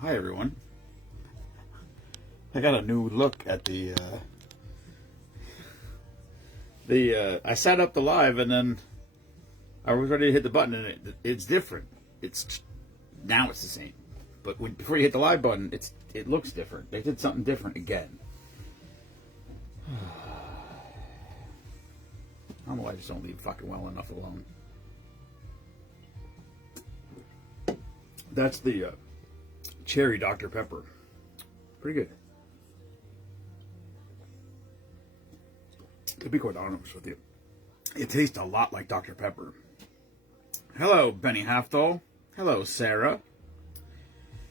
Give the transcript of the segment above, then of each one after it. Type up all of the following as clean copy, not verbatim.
Hi everyone. I got a new look at I set up the live and then I was ready to hit the button and it's different. Now it's the same. But before you hit the live button, it looks different. They did something different again. I don't know why I just don't leave fucking well enough alone. That's the cherry Dr. Pepper. Pretty good. To be quite honest with you, it tastes a lot like Dr. Pepper. Hello, Benny Halfthall. Hello, Sarah.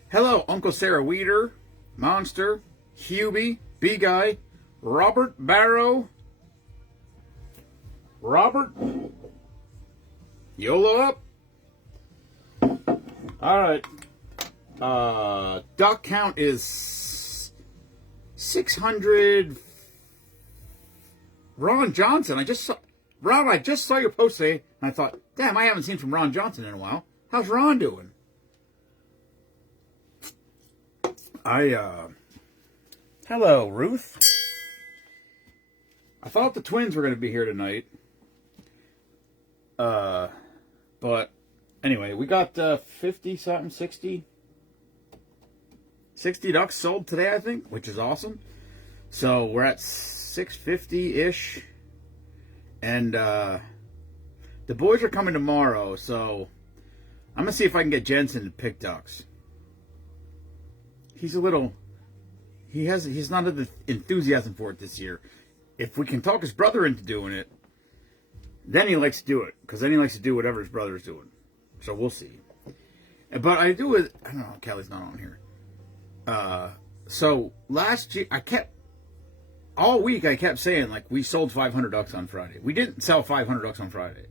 Hello, Uncle Sarah Weeder, Monster, Hubie, B-Guy, Robert Barrow. Robert, YOLO up. Alright. Duck count is 600. Ron Johnson, I just saw your post today, and I thought, damn, I haven't seen from Ron Johnson in a while. How's Ron doing? Hello, Ruth. I thought the twins were going to be here tonight. But anyway, we got 50-something, 60 ducks sold today, I think, which is awesome. So we're at 650-ish. And the boys are coming tomorrow, so I'm going to see if I can get Jensen to pick ducks. He's not had the enthusiasm for it this year. If we can talk his brother into doing it, then he likes to do it. Because then he likes to do whatever his brother's doing. So we'll see. But I don't know, Kelly's not on here. So last year, all week I kept saying, like, we sold 500 ducks on Friday. We didn't sell 500 ducks on Friday.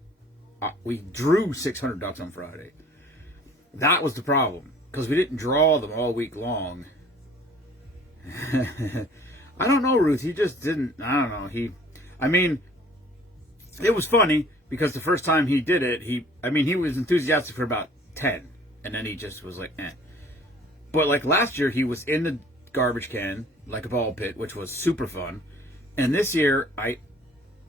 We drew 600 ducks on Friday. That was the problem. Because we didn't draw them all week long. I don't know, Ruth. He just didn't. I don't know. It was funny because the first time he did it, he was enthusiastic for about 10. And then he just was like, eh. But like last year, he was in the garbage can, like a ball pit, which was super fun. And this year, I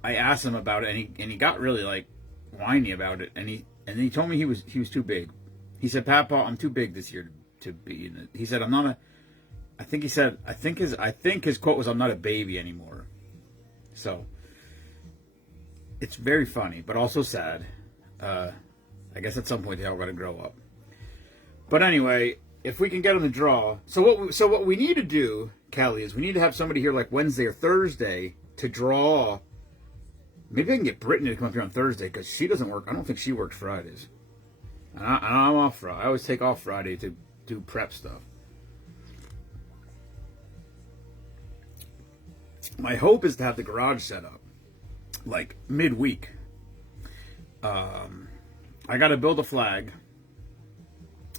asked him about it, and he got really like whiny about it. And he told me he was too big. He said, Papa, I'm too big this year to be in it. He said, I think his quote was, I'm not a baby anymore. So it's very funny, but also sad. I guess at some point they all got to grow up. But anyway, if we can get them to draw. So what we need to do, Kelly, is we need to have somebody here like Wednesday or Thursday to draw. Maybe I can get Brittany to come up here on Thursday because she doesn't work. I don't think she works Fridays. And I'm off Friday. I always take off Friday to do prep stuff. My hope is to have the garage set up like midweek. I got to build a flag.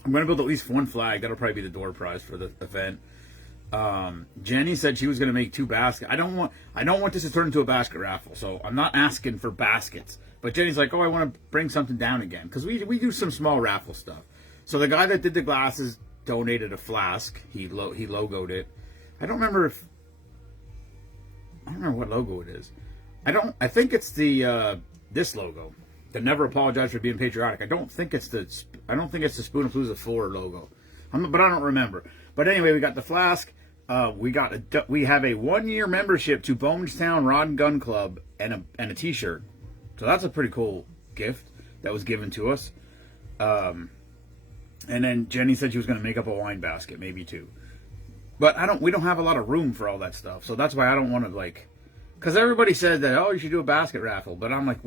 I'm going to build at least one flag. That'll probably be the door prize for the event. Jenny said she was going to make 2 baskets. I don't want this to turn into a basket raffle, so I'm not asking for baskets. But Jenny's like, oh, I want to bring something down again. Because we do some small raffle stuff. So the guy that did the glasses donated a flask. He logoed it. I don't remember what logo it is. I think it's the this logo. The Never Apologize for Being Patriotic. I don't think it's the Spoonapalooza 4 logo. But I don't remember. But anyway, we got the flask. We have a 1-year membership to Bonestown Rod and Gun Club and a T-shirt. So that's a pretty cool gift that was given to us. And then Jenny said she was going to make up a wine basket, maybe 2. But we don't have a lot of room for all that stuff. So that's why I don't want to because everybody said that, oh, you should do a basket raffle. But I'm like,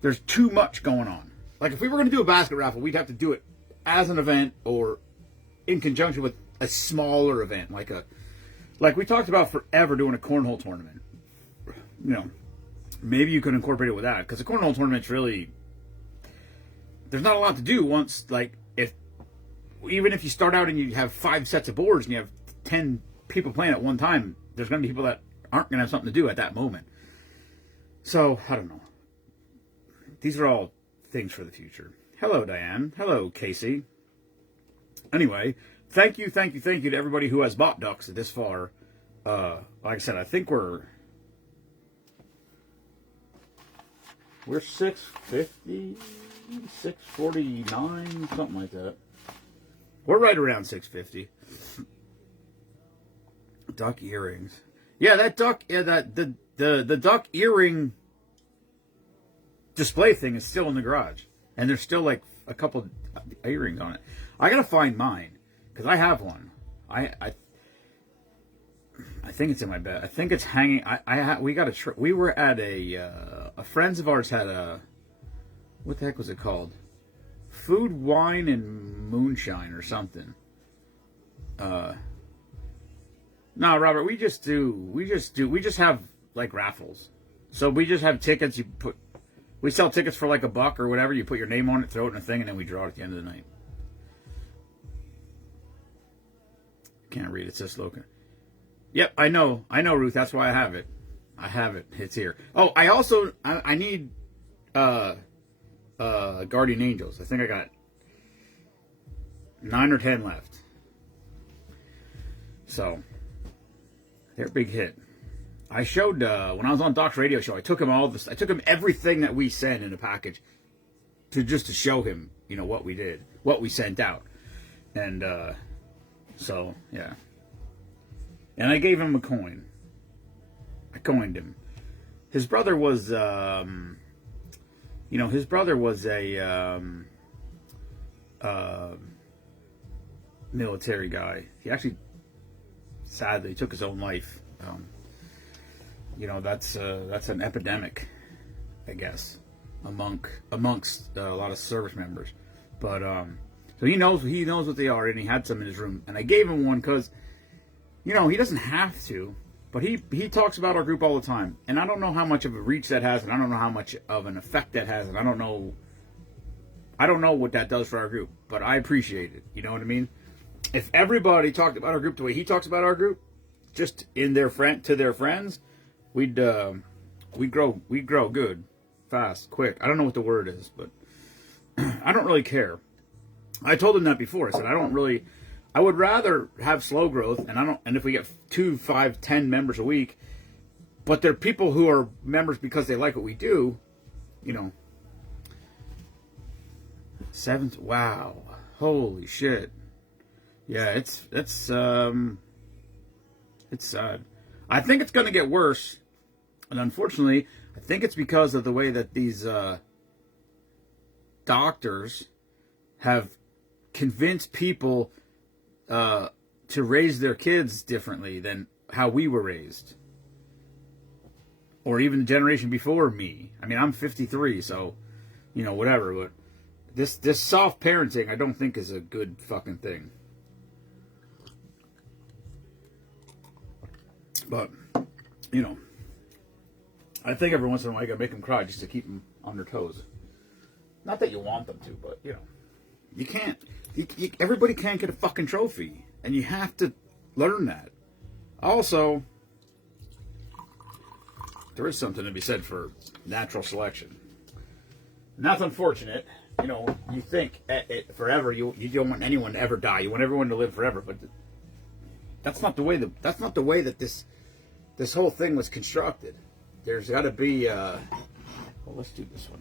there's too much going on. Like if we were going to do a basket raffle, we'd have to do it as an event or in conjunction with a smaller event. Like we talked about forever doing a cornhole tournament. You know, maybe you could incorporate it with that. Because the cornhole tournament's really, there's not a lot to do once, even if you start out and you have 5 sets of boards and you have 10 people playing at one time, there's going to be people that aren't going to have something to do at that moment. So, I don't know. These are all things for the future. Hello, Diane. Hello, Casey. Anyway, thank you to everybody who has bought ducks this far. Like I said, I think we're 650, 649, something like that. We're right around 650. Duck earrings. Yeah, that duck. Yeah, the duck earring display thing is still in the garage, and there's still like a couple earrings on it. I gotta find mine because I have one. I think it's in my bed. I think it's hanging. We got a. We were at a friends of ours had a. What the heck was it called? Food, wine, and moonshine or something. No, Robert, we just have like raffles. So we just have tickets. We sell tickets for like $1 or whatever. You put your name on it, throw it in a thing, and then we draw it at the end of the night. Can't read it. Says Slogan. Yep, I know, Ruth. That's why I have it. It's here. Oh, I need Guardian Angels. I think I got 9 or 10 left. So they're a big hit. I showed when I was on Doc's radio show. I took him I took him everything that we sent in a package to show him, what we did, what we sent out, and so yeah. And I gave him a coin. I coined him. His brother was, a military guy. He actually, sadly, took his own life. That's an epidemic, I guess, amongst a lot of service members. But so he knows what they are, and he had some in his room, and I gave him one because, he doesn't have to, but he talks about our group all the time, and I don't know how much of a reach that has, and I don't know how much of an effect that has, and I don't know what that does for our group, but I appreciate it. You know what I mean? If everybody talked about our group the way he talks about our group, just to their friends, we'd grow good, fast, quick. I don't know what the word is, but I don't really care. I told him that before. I said I would rather have slow growth, and if we get 2, 5, 10 members a week, but they're people who are members because they like what we do, 7th, wow, holy shit. Yeah, it's sad. I think it's going to get worse, and unfortunately, I think it's because of the way that these doctors have convinced people to raise their kids differently than how we were raised, or even the generation before me. I mean, I'm 53, so whatever. But this soft parenting, I don't think is a good fucking thing. But I think every once in a while you gotta make them cry just to keep them on their toes. Not that you want them to, but you can't. Everybody can't get a fucking trophy, and you have to learn that. Also, there is something to be said for natural selection, and that's unfortunate. You think forever. You don't want anyone to ever die. You want everyone to live forever, but that's not the way that this whole thing was constructed. There's got to be. Well, let's do this one.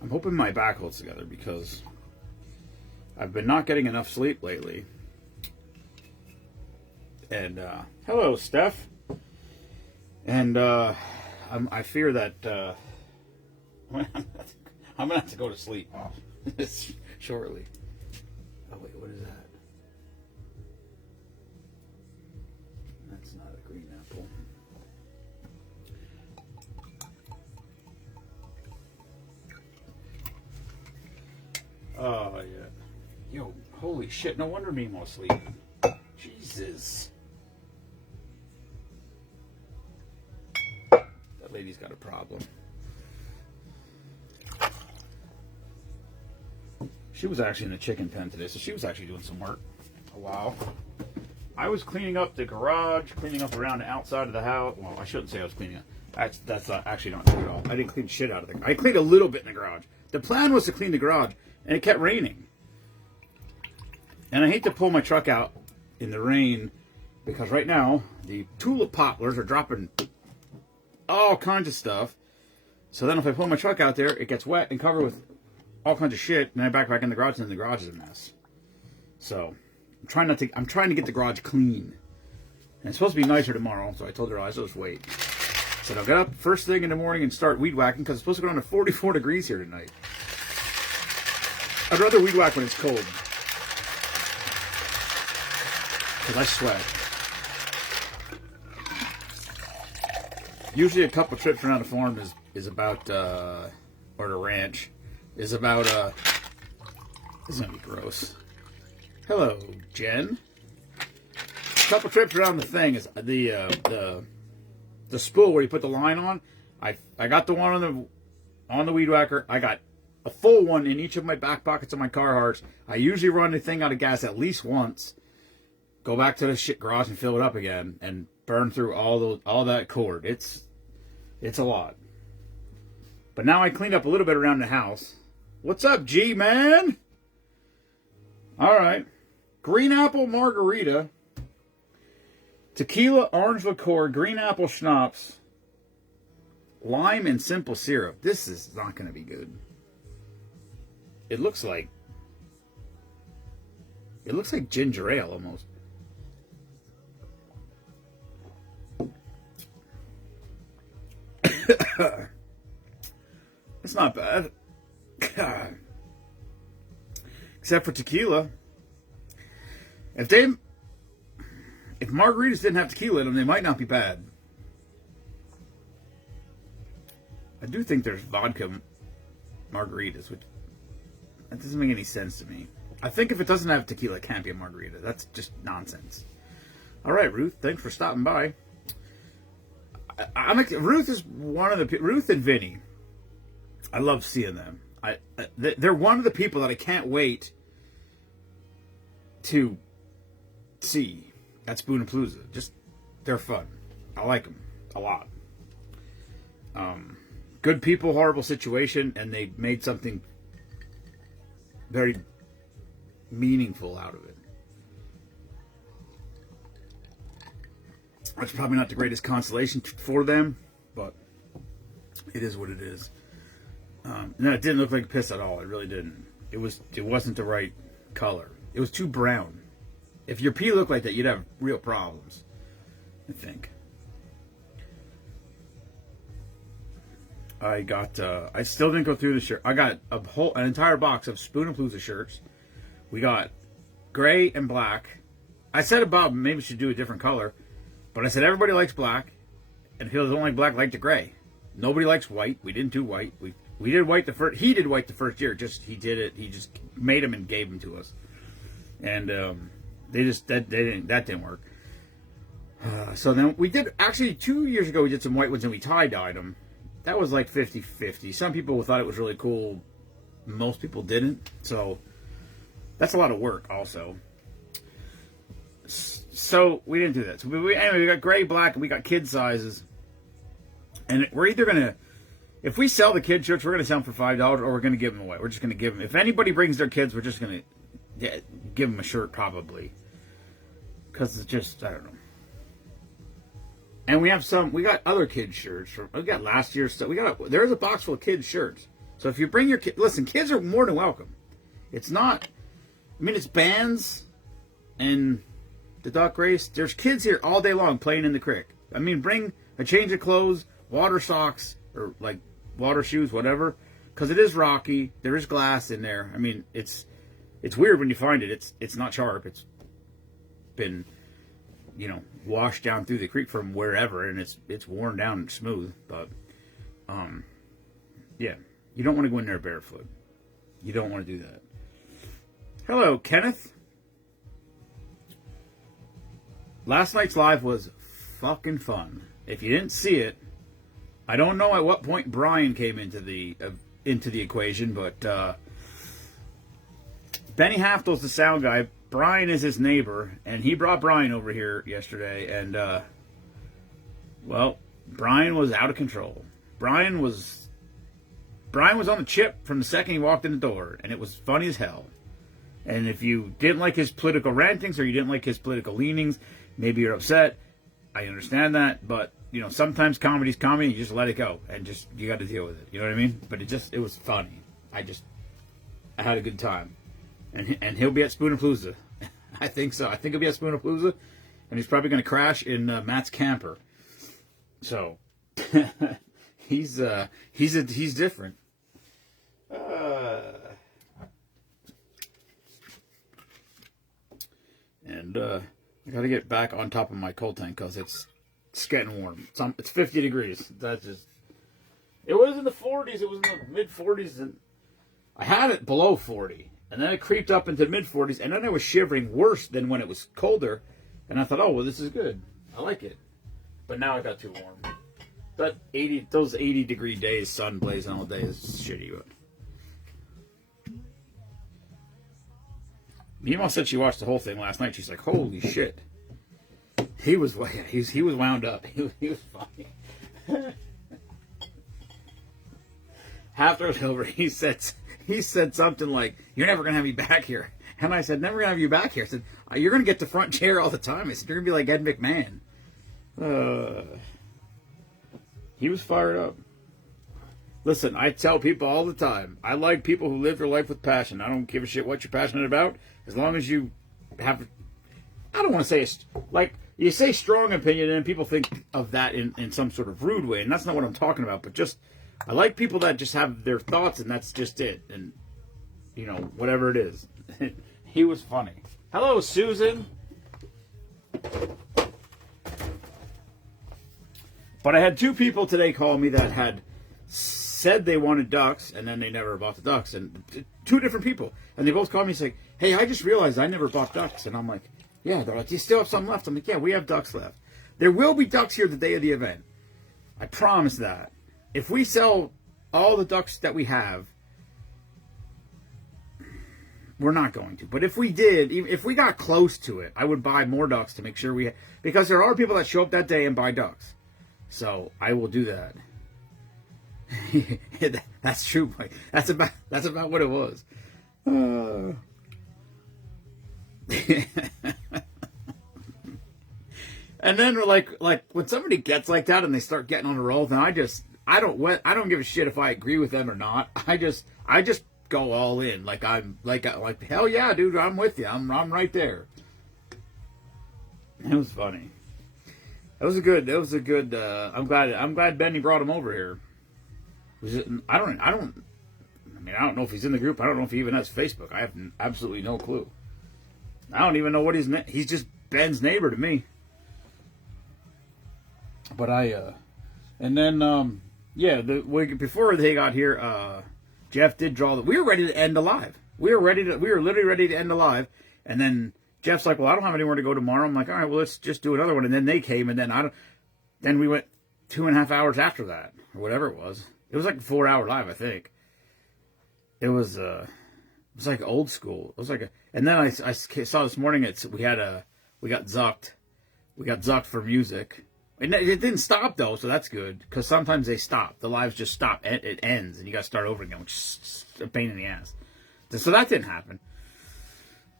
I'm hoping my back holds together because I've been not getting enough sleep lately. And hello, Steph. And I fear that I'm gonna have to go to sleep shortly. Oh wait, what is that? That's not a green apple. Oh, yeah. Yo, holy shit. No wonder Memo's sleeping. Jesus. That lady's got a problem. She was actually in the chicken pen today, so she was actually doing some work. Oh, wow. I was cleaning up the garage, cleaning up around the outside of the house. Well, I shouldn't say I was cleaning up. That's actually not true at all. I didn't clean shit out of the garage. I cleaned a little bit in the garage, the plan was to clean the garage, and it kept raining. And I hate to pull my truck out in the rain, because right now, the tulip poplars are dropping all kinds of stuff. So then if I pull my truck out there, it gets wet and covered with all kinds of shit, and I back in the garage, and then the garage is a mess. So I'm trying to get the garage clean. And it's supposed to be nicer tomorrow, so I told her I'll just wait. So I'll get up first thing in the morning and start weed whacking, because it's supposed to go down to 44 degrees here tonight. I'd rather weed whack when it's cold, because I sweat. Usually a couple trips around the farm is about, or the ranch, is about, this is going to be gross. Hello, Jen. A couple trips around the thing is the spool where you put the line on. I got the one on the weed whacker. I got a full one in each of my back pockets of my Carhartts. I usually run the thing out of gas at least once. Go back to the shit garage and fill it up again and burn through all that cord. It's a lot. But now I cleaned up a little bit around the house. What's up, G man? All right. Green apple margarita, tequila, orange liqueur, green apple schnapps, lime, and simple syrup. This is not going to be good. It looks like ginger ale almost. It's not bad. Except for tequila. If margaritas didn't have tequila in them, they might not be bad. I do think there's vodka margaritas, which that doesn't make any sense to me. I think if it doesn't have tequila, it can't be a margarita. That's just nonsense. All right, Ruth, thanks for stopping by. Ruth is one of the Ruth and Vinny. I love seeing them. They're one of the people that I can't wait to see at Spoonapalooza. Just they're fun. I like them a lot. Good people, horrible situation, and they made something very meaningful out of it. It's probably not the greatest consolation for them, but it is what it is. No, it didn't look like piss at all. It really didn't. It wasn't the right color. It was too brown. If your pee looked like that, you'd have real problems, I think. I still didn't go through the shirt. I got an entire box of Spoonapalooza shirts. We got gray and black. I said about maybe we should do a different color, but I said everybody likes black, and if you don't like black, like the gray. Nobody likes white. We didn't do white. We did white the first. He did white the first year. He did it. He just made them and gave them to us, and that didn't work. So then we did actually 2 years ago. We did some white ones and we tie-dyed them. That was like 50-50. Some people thought it was really cool. Most people didn't. So that's a lot of work also. So we didn't do that. So anyway, we got gray, black, and we got kid sizes. And we're either going to, if we sell the kid shirts, we're going to sell them for $5 or we're going to give them away. We're just going to give them. If anybody brings their kids, we're just going to give them a shirt probably. Because it's just, I don't know. And we got other kids shirts. We got last year's stuff. There's a box full of kids shirts. So if you bring your kid, listen, kids are more than welcome. It's not, it's bands and the duck race. There's kids here all day long playing in the creek. Bring a change of clothes, water socks, or like water shoes, whatever. Because it is rocky. There is glass in there. It's weird when you find it. It's not sharp. It's been, washed down through the creek from wherever, and it's worn down and smooth. But, yeah, you don't want to go in there barefoot. You don't want to do that. Hello, Kenneth. Last night's live was fucking fun. If you didn't see it, I don't know at what point Brian came into the equation, but Benny Haftel's the sound guy. Brian is his neighbor, and he brought Brian over here yesterday, and Brian was out of control. Brian was Brian was on the chip from the second he walked in the door, and it was funny as hell. And if you didn't like his political rantings or you didn't like his political leanings, maybe you're upset. I understand that, but you know, sometimes comedy's comedy. You just let it go, and just you got to deal with it. You know what I mean? But it was funny. I had a good time, and he'll be at Spoonapalooza. I think so. I think he'll be at Spoonapalooza, and he's probably going to crash in Matt's camper. So he's different. And I got to get back on top of my cold tank because it's getting warm. It's 50 degrees. It was in the 40s. It was in the mid 40s, and I had it below 40, and then it creeped up into the mid 40s, and then I was shivering worse than when it was colder. And I thought, oh well, this is good. I like it. But now it got too warm. Those 80-degree days, sun blazing all day is shitty. But Mima said she watched the whole thing last night. She's like, holy shit. He was wound up. He was funny. After it was over, he said something like, "You're never gonna have me back here." And I said, "Never gonna have you back here." I said, "You're gonna get the front chair all the time." I said, "You're gonna be like Ed McMahon." He was fired up. Listen, I tell people all the time, I like people who live their life with passion. I don't give a shit what you're passionate about, as long as you have, I don't want to say, like, you say strong opinion and people think of that in some sort of rude way, and that's not what I'm talking about, but just, I like people that just have their thoughts and that's just it, and, you know, whatever it is. He was funny. Hello, Susan. But I had two people today call me that had said they wanted ducks, and then they never bought the ducks. And two different people. And they both called me and said, "Hey, I just realized I never bought ducks." And I'm like, "Yeah." They're like, "Do you still have some left?" I'm like, "Yeah, we have ducks left." There will be ducks here the day of the event. I promise that. If we sell all the ducks that we have, we're not going to. But if we did, if we got close to it, I would buy more ducks to make sure we... Because there are people that show up that day and buy ducks. So I will do that. That's true, Mike. That's about what it was. And then like when somebody gets like that and they start getting on a roll, then I don't give a shit if I agree with them or not. I just go all in. Like I'm like hell yeah, dude, I'm with you. I'm right there. It was funny. That was a good. I'm glad Benny brought him over here. I don't know if he's in the group. I don't know if he even has Facebook. I have absolutely no clue. I don't even know what he's just Ben's neighbor to me. But and then yeah, the week before they got here, Jeff did draw we were ready to end the live. We were literally ready to end the live, and then Jeff's like, "Well, I don't have anywhere to go tomorrow." I'm like, "All right, well, let's just do another one." And then they came, and then we went 2.5 hours after that, or whatever it was. It was like a 4-hour live, I think. It was like old school. It was like and then I saw this morning we got zucked for music. It didn't stop though, so that's good, because sometimes they stop. The lives just stop. It ends, and you got to start over again, which is a pain in the ass. So that didn't happen.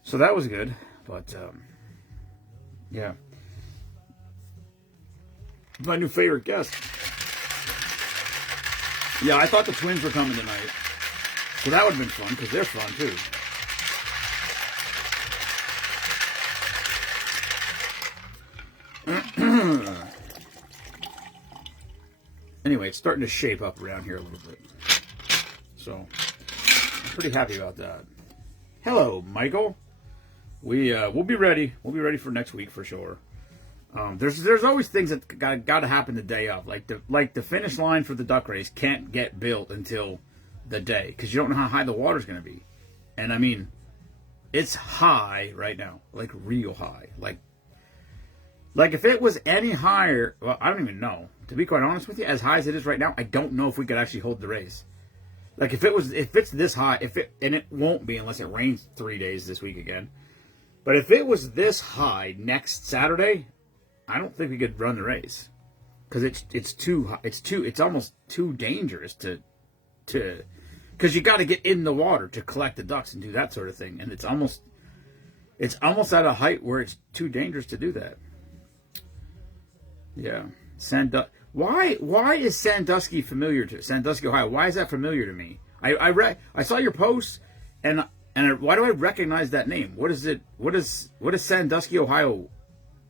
So that was good. But, yeah. My new favorite guest. Yeah, I thought the twins were coming tonight. So that would have been fun, because they're fun, too. Anyway, it's starting to shape up around here a little bit. So, I'm pretty happy about that. Hello, Michael. We'll be ready. We'll be ready for next week for sure. There's always things that got to happen the day of, like the finish line for the duck race can't get built until the day, because you don't know how high the water's going to be. And I mean, it's high right now, like real high. Like if it was any higher, well, I don't even know. To be quite honest with you, as high as it is right now, I don't know if we could actually hold the race. Like if it's this high, and it won't be unless it rains 3 days this week again. But if it was this high next Saturday, I don't think we could run the race, because it's almost too dangerous to because you got to get in the water to collect the ducks and do that sort of thing, and it's almost at a height where it's too dangerous to do that. Yeah, why is Sandusky familiar to Sandusky, Ohio? Why is that familiar to me? I saw your post, and why do I recognize that name? What is it? What is Sandusky, Ohio,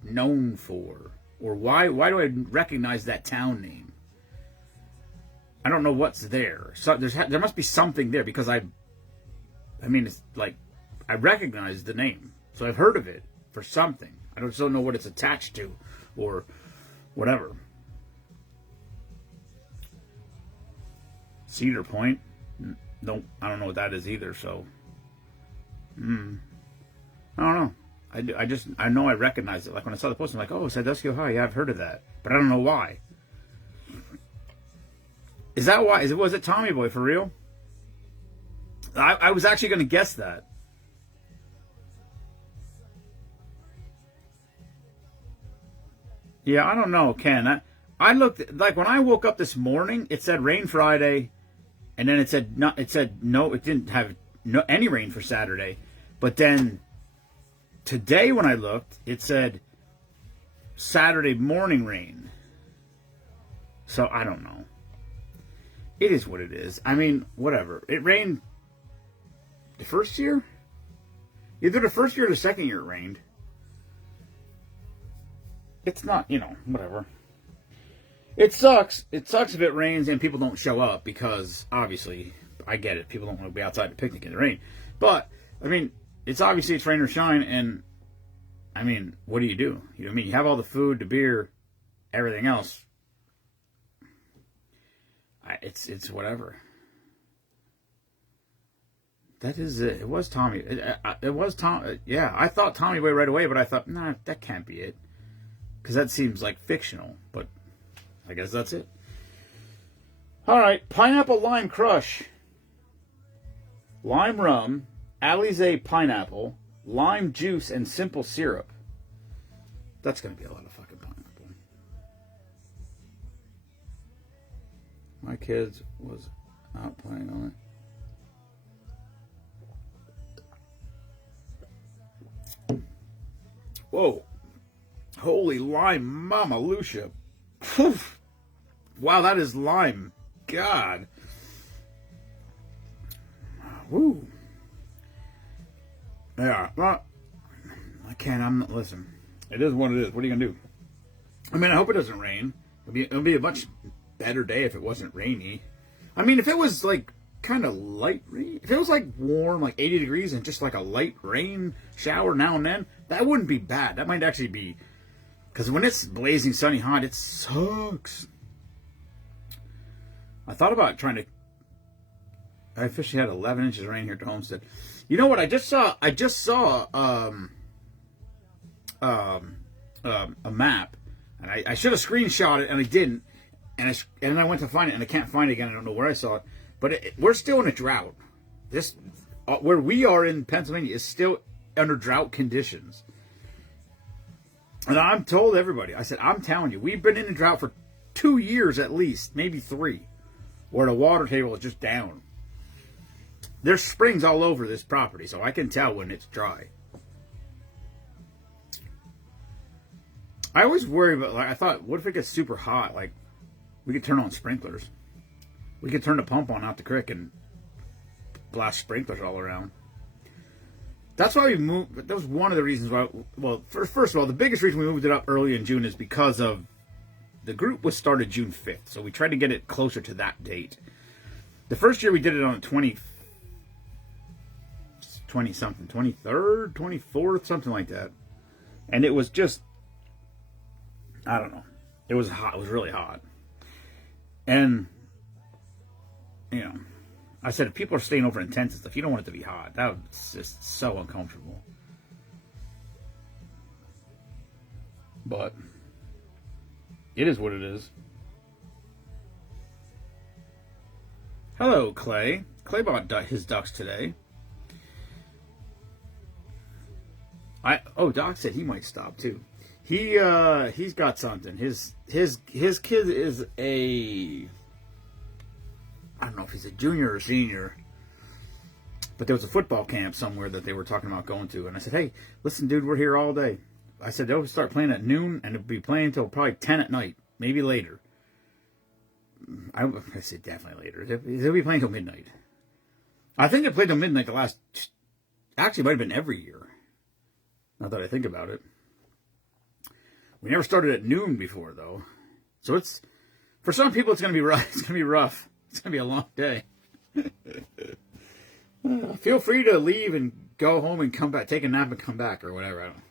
known for? Or why do I recognize that town name? I don't know what's there. So there must be something there, because I mean, it's like I recognize the name, so I've heard of it for something. I just don't know what it's attached to, or whatever. Cedar Point. No, I don't know what that is either. So, I don't know. I know I recognize it. Like when I saw the post, I'm like, oh, Sandusky, Ohio. Yeah, I've heard of that, but I don't know why. Is that why? Was it Tommy Boy for real? I was actually going to guess that. Yeah, I don't know, Ken. I looked, like when I woke up this morning, it said rain Friday, and then it said no. It didn't have any rain for Saturday, but then today when I looked, it said Saturday morning rain. So I don't know. It is what it is. I mean, whatever. It rained the first year? Either the first year or the second year it rained. It's not, whatever. It sucks. It sucks if it rains and people don't show up, because obviously, I get it. People don't want to be outside to picnic in the rain. But, I mean, it's rain or shine, and, I mean, what do? You know what I mean? You have all the food, the beer, everything else. It's whatever. That is it. It was Tommy. It was Tom. Yeah, I thought Tommy Boy right away, but I thought, nah, that can't be it, because that seems like fictional. But I guess that's it. All right, pineapple lime crush, lime rum, Alizé pineapple, lime juice, and simple syrup. That's gonna be a lot of fucking pineapple. My kids was out playing on it. Whoa. Holy lime, Mama Lucia. Wow, that is lime. God. Woo. Yeah, well, listen. It is what it is. What are you going to do? I mean, I hope it doesn't rain. It'll be a much better day if it wasn't rainy. I mean, if it was like kind of light rain, if it was like warm, like 80 degrees and just like a light rain shower now and then, that wouldn't be bad. That might actually be, because when it's blazing sunny hot, it sucks. I thought about I officially had 11 inches of rain here at Homestead. You know what? I just saw a map, and I should have screenshot it, and I didn't. And then I went to find it, and I can't find it again. I don't know where I saw it. But we're still in a drought. This where we are in Pennsylvania is still under drought conditions. And I'm told everybody, I said, I'm telling you, we've been in a drought for 2 years at least, maybe 3, where the water table is just down. There's springs all over this property, so I can tell when it's dry. I always worry about, I thought, what if it gets super hot? Like, we could turn on sprinklers. We could turn the pump on out the creek and blast sprinklers all around. That's why we moved. That was one of the reasons why. Well, first of all, the biggest reason we moved it up early in June is because of the group was started June 5th. So we tried to get it closer to that date. The first year we did it on the 20 something, 23rd, 24th, something like that. And it was just, I don't know. It was hot. It was really hot. And, I said, if people are staying over in tents and stuff, you don't want it to be hot. That's just so uncomfortable. But it is what it is. Hello, Clay. Clay bought his ducks today. Doc said he might stop too. He's got something. His kid is a I don't know if he's a junior or senior, but there was a football camp somewhere that they were talking about going to. And I said, hey, listen, dude, we're here all day. I said, they'll start playing at noon, and it'll be playing until probably 10 at night, maybe later. I said definitely later. They'll be playing till midnight. I think they played till midnight the last... Actually, it might have been every year. Now that I think about it. We never started at noon before, though. So it's... For some people, it's going to be rough. It's going to be rough. It's going to be a long day. Feel free to leave and go home and come back. Take a nap and come back or whatever. I don't know.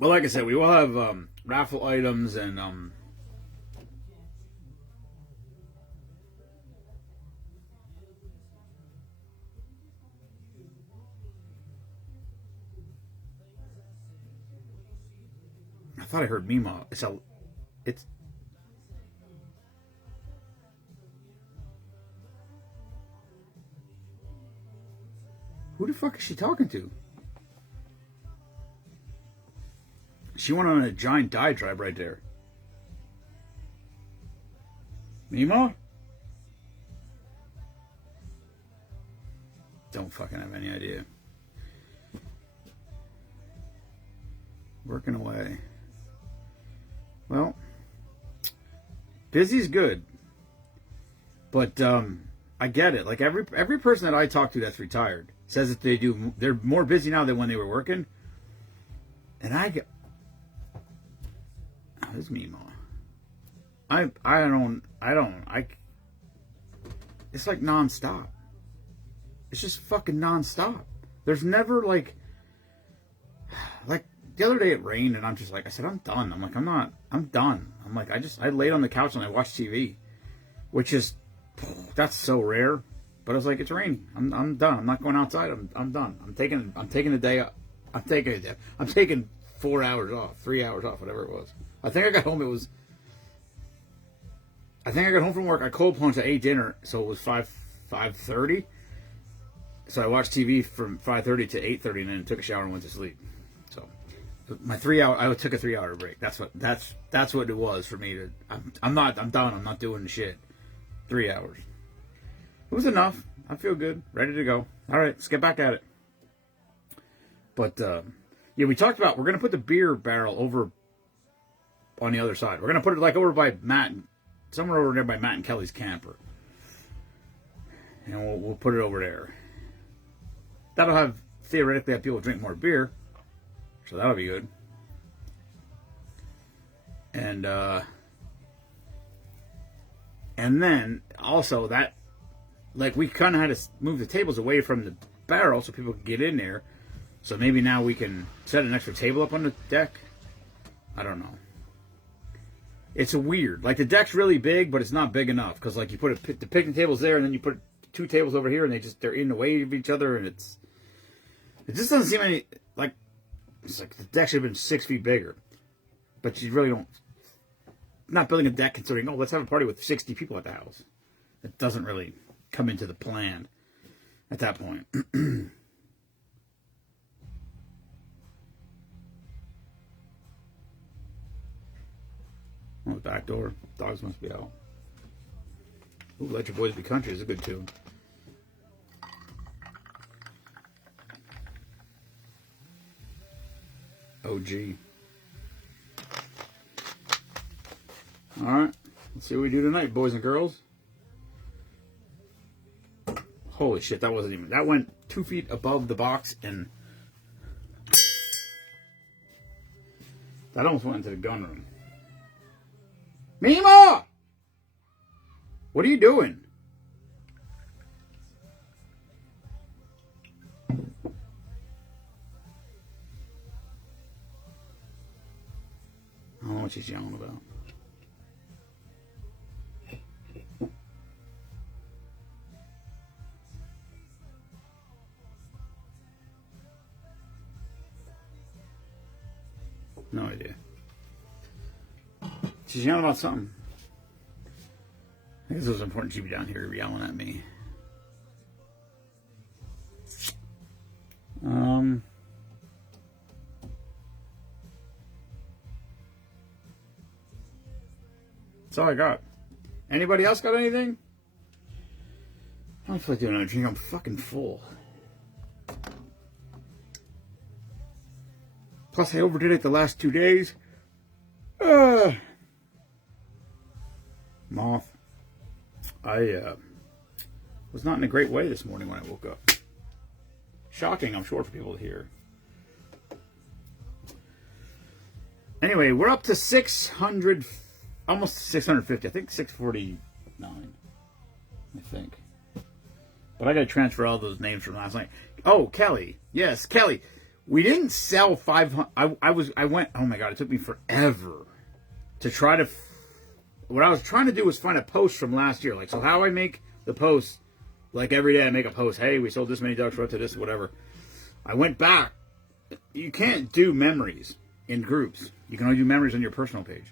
Well, like I said, we will have raffle items and... I thought I heard Mima. It's... Who the fuck is she talking to? She went on a giant diatribe right there. Mima? Don't fucking have any idea. Working away. Well, busy's good. But I get it. Like every person that I talk to that's retired says that they're more busy now than when they were working. And I get... Oh, this is Mima. It's like nonstop. It's just fucking nonstop. There's never like the other day it rained and I'm just like, I said, I'm done. I'm done. I'm like, I laid on the couch and I watched TV, which is, that's so rare. But I was like, it's raining. I'm done. I'm not going outside. I'm done. I'm taking a day off. I'm taking 4 hours off, 3 hours off, whatever it was. I think I got home from work. I cold plunged. I ate dinner, so it was 5:30. So I watched TV from 5:30 to 8:30, and then took a shower and went to sleep. So my 3 hour, I took a 3 hour break. That's what it was for me. I'm done. I'm not doing the shit. 3 hours. It was enough. I feel good, ready to go. All right, let's get back at it. But yeah, we talked about we're gonna put the beer barrel over on the other side. We're gonna put it like over by Matt, somewhere over there by Matt and Kelly's camper, and we'll put it over there. That'll theoretically have people drink more beer, so that'll be good. And then also that, like, we kind of had to move the tables away from the barrel so people could get in there. So maybe now we can set an extra table up on the deck. I don't know. It's weird. Like, the deck's really big, but it's not big enough. Because, like, you put the picnic tables there, and then you put 2 tables over here, and they're in the way of each other, and it just doesn't seem any, like, it's like the deck should have been 6 feet bigger. But you really don't, not building a deck considering, let's have a party with 60 people at the house. It doesn't really come into the plan at that point. Oh, the back door. Dogs must be out. Ooh, Let Your Boys Be Country is a good tune. OG. Alright. Let's see what we do tonight, boys and girls. Holy shit, that went 2 feet above the box, and that almost went into the gun room. Mima! What are you doing? I don't know what she's yelling about. No idea. She's yelling about something. I guess it was important she'd be down here yelling at me. That's all I got. Anybody else got anything? I don't feel like doing another drink. I'm fucking full. Plus, I overdid it the last 2 days. Moth. I was not in a great way this morning when I woke up. Shocking, I'm sure, for people to hear. Anyway, we're up to 600, almost 650. I think 649. I think. But I got to transfer all those names from last night. Oh, Kelly. Yes, Kelly. We didn't sell 500. I went, oh my God, it took me forever to try to. What I was trying to do was find a post from last year. Like, so how I make the post, like every day I make a post. Hey, we sold this many ducks, we're up to this, whatever. I went back. You can't do memories in groups. You can only do memories on your personal page.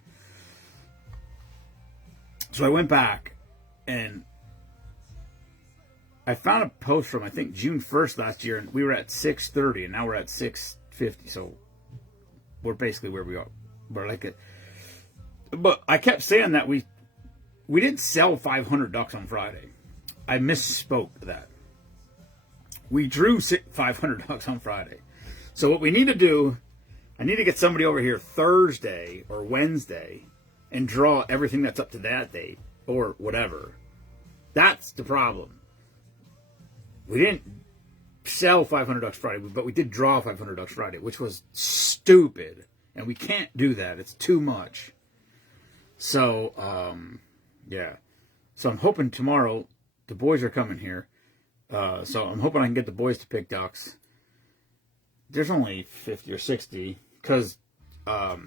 So I went back and I found a post from, I think, June 1st last year, and we were at 630, and now we're at 650. So we're basically where we are. We're like it. But I kept saying that we didn't sell 500 ducks on Friday. I misspoke that. We drew 500 ducks on Friday. So what we need to do, I need to get somebody over here Thursday or Wednesday and draw everything that's up to that date or whatever. That's the problem. We didn't sell 500 ducks Friday, but we did draw 500 ducks Friday, which was stupid. And we can't do that. It's too much. So, yeah. So I'm hoping tomorrow, the boys are coming here. So I'm hoping I can get the boys to pick ducks. There's only 50 or 60, because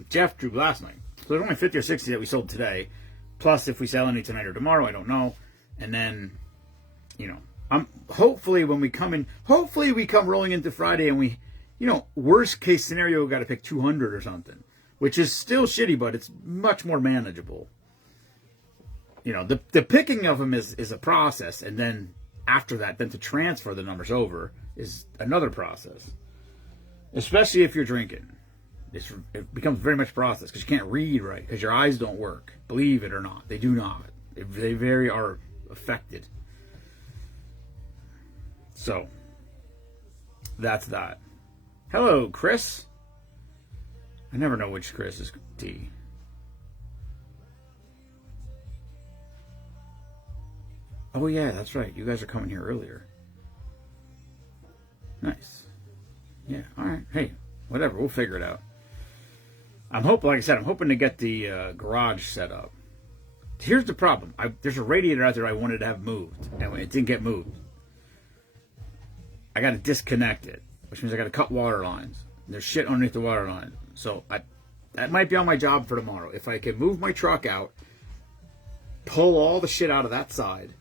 Jeff drew last night. So there's only 50 or 60 that we sold today. Plus, if we sell any tonight or tomorrow, I don't know. And then, you know, hopefully when we come in, hopefully we come rolling into Friday and we, you know, worst case scenario, we got to pick 200 or something, which is still shitty, but it's much more manageable. You know, the picking of them is a process, and then after that, then to transfer the numbers over is another process. Especially if you're drinking. It becomes very much a process because you can't read right, because your eyes don't work. Believe it or not, they do not. They very are affected. So, that's that. Hello, Chris. I never know which Chris is T. Oh, yeah, that's right. You guys are coming here earlier. Nice. Yeah, all right. Hey, whatever. We'll figure it out. I'm hoping, like I said, I'm hoping to get the garage set up. Here's the problem. There's a radiator out there I wanted to have moved, and it didn't get moved. I got to disconnect it, which means I got to cut water lines. There's shit underneath the water line. So that might be on my job for tomorrow. If I can move my truck out, pull all the shit out of that side,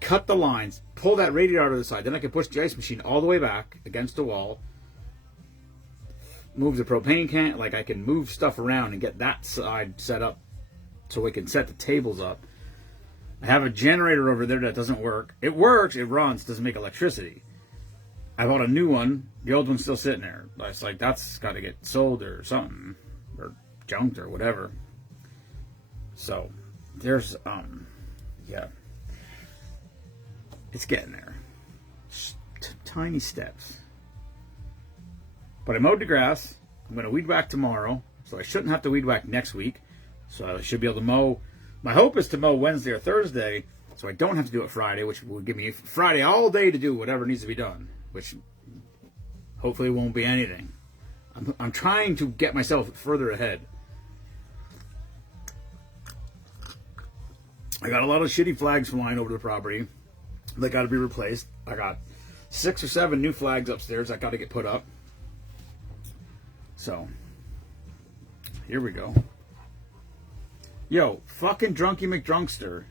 cut the lines, pull that radiator out of the side, then I can push the ice machine all the way back against the wall, move the propane can, like I can move stuff around and get that side set up so we can set the tables up. I have a generator over there that doesn't work. It works, it runs, doesn't make electricity. I bought a new one. The old one's still sitting there. It's like, that's got to get sold or something, or junked or whatever. So, there's, yeah. It's getting there. Tiny steps. But I mowed the grass. I'm going to weed whack tomorrow, so I shouldn't have to weed whack next week. So I should be able to mow. My hope is to mow Wednesday or Thursday, so I don't have to do it Friday, which will give me Friday all day to do whatever needs to be done, which hopefully won't be anything. I'm trying to get myself further ahead. I got a lot of shitty flags flying over the property. They got to be replaced. I got 6 or 7 new flags upstairs that got to get put up. So, here we go. Yo, fucking Drunky McDrunkster.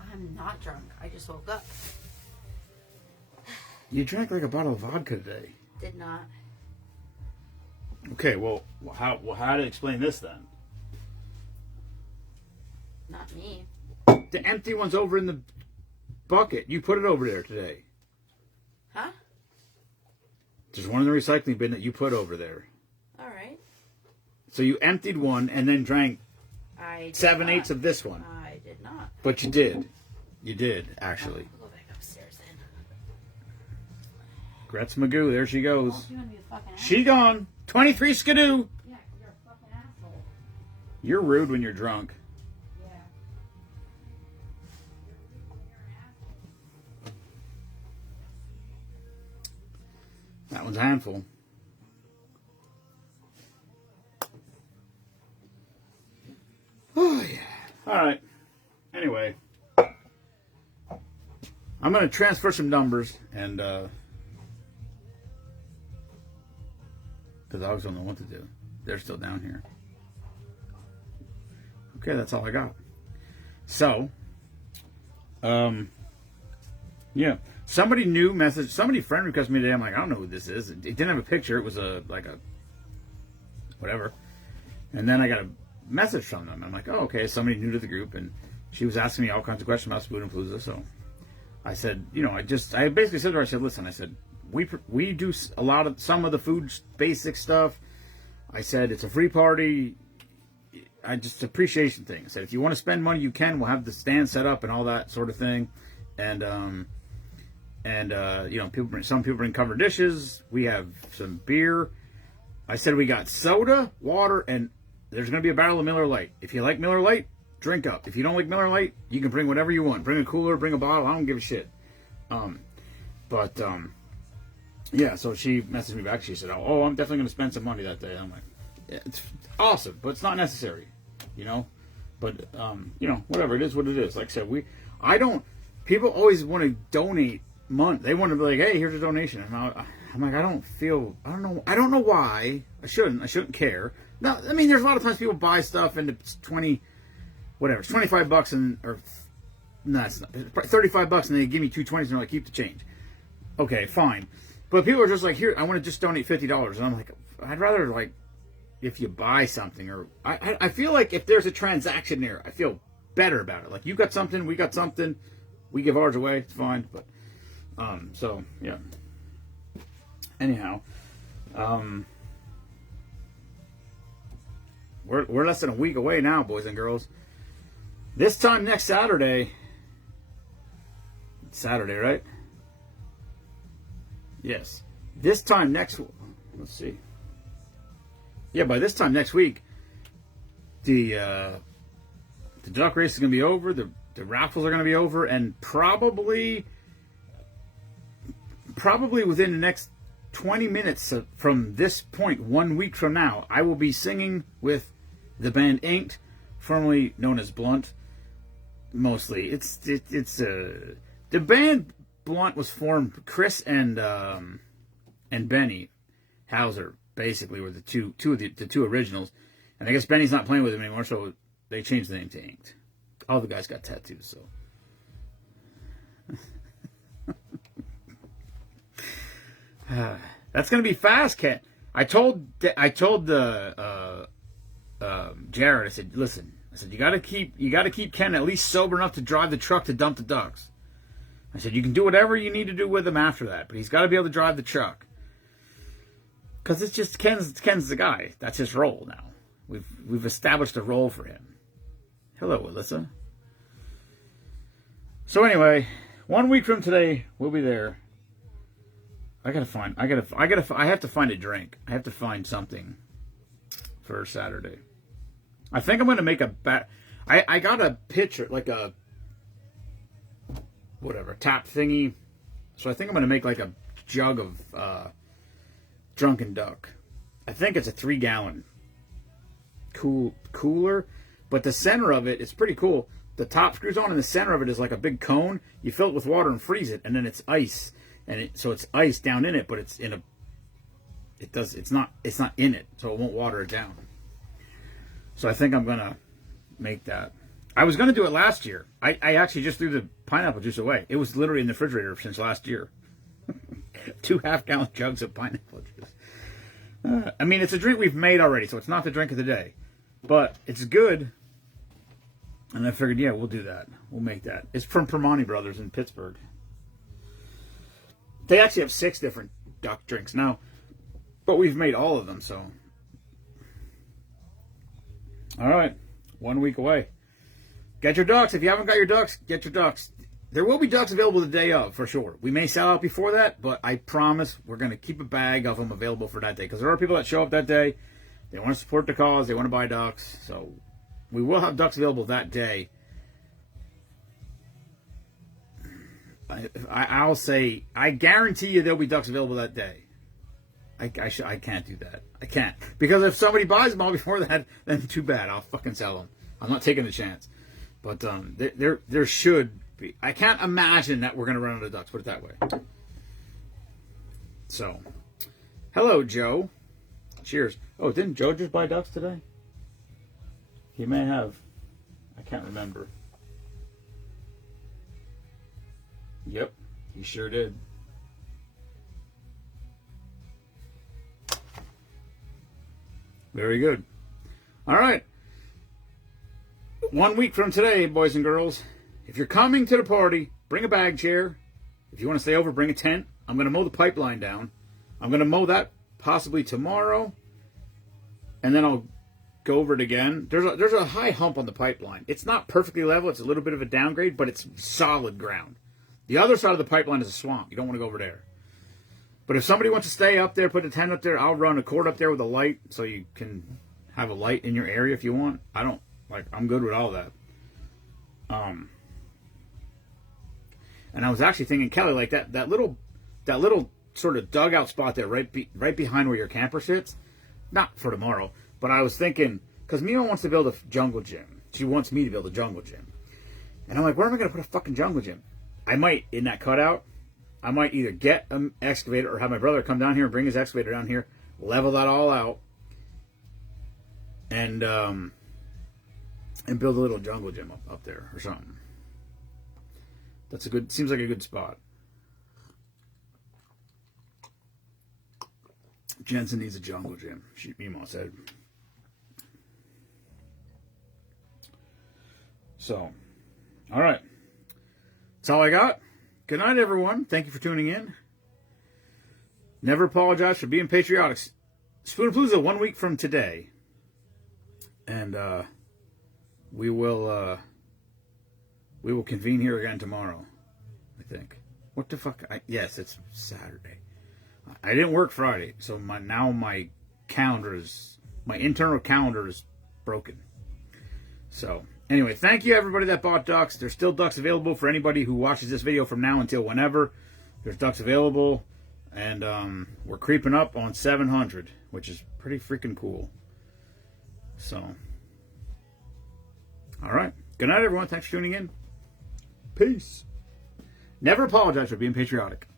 I'm not drunk. I just woke up. You drank like a bottle of vodka today. Did not. Okay, well, how to explain this then? Not me. The empty one's over in the bucket. You put it over there today. Huh? There's one in the recycling bin that you put over there. All right. So you emptied one and then drank I did 7/8 not. of this one. I did not. But you did. You did, actually. I'll go back upstairs then. Gretz Magoo, there she goes. Oh, you want to be a fucking asshole? She gone. 23 skidoo. Yeah, you're a fucking asshole. You're rude when you're drunk. Yeah. That one's a handful. Oh, yeah. All right. Anyway. I'm going to transfer some numbers and, the dogs don't know what to do. They're still down here. Okay, that's all I got. So, yeah. Somebody friend requested me today. I'm like, I don't know who this is. It didn't have a picture. It was like a whatever. And then I got a message from them. I'm like, oh, okay, somebody new to the group. And she was asking me all kinds of questions about Spoon and Palooza. So I said, I basically said to her, I said, listen, I said, we do some of the food basic stuff. I said, it's a free party. I just appreciation thing. I said, if you want to spend money, you can. We'll have the stand set up and all that sort of thing. And some people bring covered dishes. We have some beer. I said, we got soda, water, and there's going to be a barrel of Miller Lite. If you like Miller Lite, drink up. If you don't like Miller Lite, you can bring whatever you want. Bring a cooler, bring a bottle. I don't give a shit. Yeah, so she messaged me back. She said, oh, I'm definitely going to spend some money that day. I'm like, yeah, it's awesome, but it's not necessary, But, whatever. It is what it is. Like I said, people always want to donate money. They want to be like, hey, here's a donation. And I'm like, I don't know why. I shouldn't care. No, I mean, there's a lot of times people buy stuff and it's it's $25 it's not, it's $35 and they give me $2.20 and they're like, keep the change. Okay, fine. But people are just like, here, I want to just donate $50. And I'm like, I'd rather, like, if you buy something, or I feel like if there's a transaction there, I feel better about it. Like, you got something, we got something, we give ours away, it's fine. But, so, yeah. Anyhow, we're less than a week away now, boys and girls. This time next Saturday, it's Saturday, right? Yes. This time let's see. Yeah, by this time next week, the duck race is going to be over. The raffles are going to be over, and probably within the next 20 minutes from this point, 1 week from now, I will be singing with the band Inked, formerly known as Blunt. Mostly, it's the band Blunt was formed. Chris and Benny Hauser basically were the two originals, and I guess Benny's not playing with them anymore, so they changed the name to Inked. All the guys got tattoos, so. That's gonna be fast, Ken. I told the Jared. I said, listen. I said, you gotta keep Ken at least sober enough to drive the truck to dump the ducks. I said, you can do whatever you need to do with him after that, but he's got to be able to drive the truck. Because it's just Ken's the guy. That's his role now. We've established a role for him. Hello, Alyssa. So anyway, 1 week from today, we'll be there. I have to find a drink. I have to find something for Saturday. I think I'm going to make a bet. I got a pitcher, like a tap thingy. So I think I'm going to make like a jug of Drunken Duck. I think it's a 3-gallon cooler, but the center of it is pretty cool. The top screws on, and the center of it is like a big cone. You fill it with water and freeze it, and then it's ice, so it's ice down in it, but it's in a. It's not in it, so it won't water it down. So I think I'm gonna make that. I was gonna do it last year. I actually just threw the pineapple juice away. It was literally in the refrigerator since last year. 2 half-gallon jugs of pineapple juice. I mean, it's a drink we've made already, so it's not the drink of the day, but it's good. And I figured, yeah, we'll do that. We'll make that. It's from Permani Brothers in Pittsburgh. They actually have 6 different duck drinks now, but we've made all of them, so. All right. 1 week away. Get your ducks. If you haven't got your ducks, get your ducks. There will be ducks available the day of, for sure. We may sell out before that, but I promise we're going to keep a bag of them available for that day. Because there are people that show up that day. They want to support the cause. They want to buy ducks. So we will have ducks available that day. I'll say, I guarantee you there'll be ducks available that day. I can't do that. I can't. Because if somebody buys them all before that, then too bad. I'll fucking sell them. I'm not taking the chance. But there should be. I can't imagine that we're going to run out of ducks. Put it that way. So, hello, Joe. Cheers. Oh, didn't Joe just buy ducks today? He may have. I can't remember. Yep, he sure did. Very good. All right. 1 week from today, boys and girls, if you're coming to the party, bring a bag chair. If you want to stay over, bring a tent. I'm going to mow the pipeline down. I'm going to mow that possibly tomorrow, and then I'll go over it again. There's a high hump on the pipeline. It's not perfectly level. It's a little bit of a downgrade, but it's solid ground. The other side of the pipeline is a swamp. You don't want to go over there. But if somebody wants to stay up there, put a tent up there, I'll run a cord up there with a light so you can have a light in your area if you want. I'm good with all that. And I was actually thinking, Kelly, like that little sort of dugout spot there, right behind where your camper sits. Not for tomorrow, but I was thinking, because Mia wants to build a jungle gym. She wants me to build a jungle gym. And I'm like, where am I going to put a fucking jungle gym? I might, in that cutout, I might either get an excavator or have my brother come down here and bring his excavator down here, level that all out, and build a little jungle gym up there or something. Seems like a good spot. Jensen needs a jungle gym, Mima said. So, all right. That's all I got. Good night, everyone. Thank you for tuning in. Never apologize for being patriotic. Spoonapalooza 1 week from today. And we will convene here again tomorrow, I think. What the fuck? Yes, it's Saturday. I didn't work Friday, so my internal calendar is broken. So, anyway, thank you everybody that bought ducks. There's still ducks available for anybody who watches this video from now until whenever. There's ducks available, and we're creeping up on 700, which is pretty freaking cool. So, all right. Good night, everyone. Thanks for tuning in. Peace. Never apologize for being patriotic.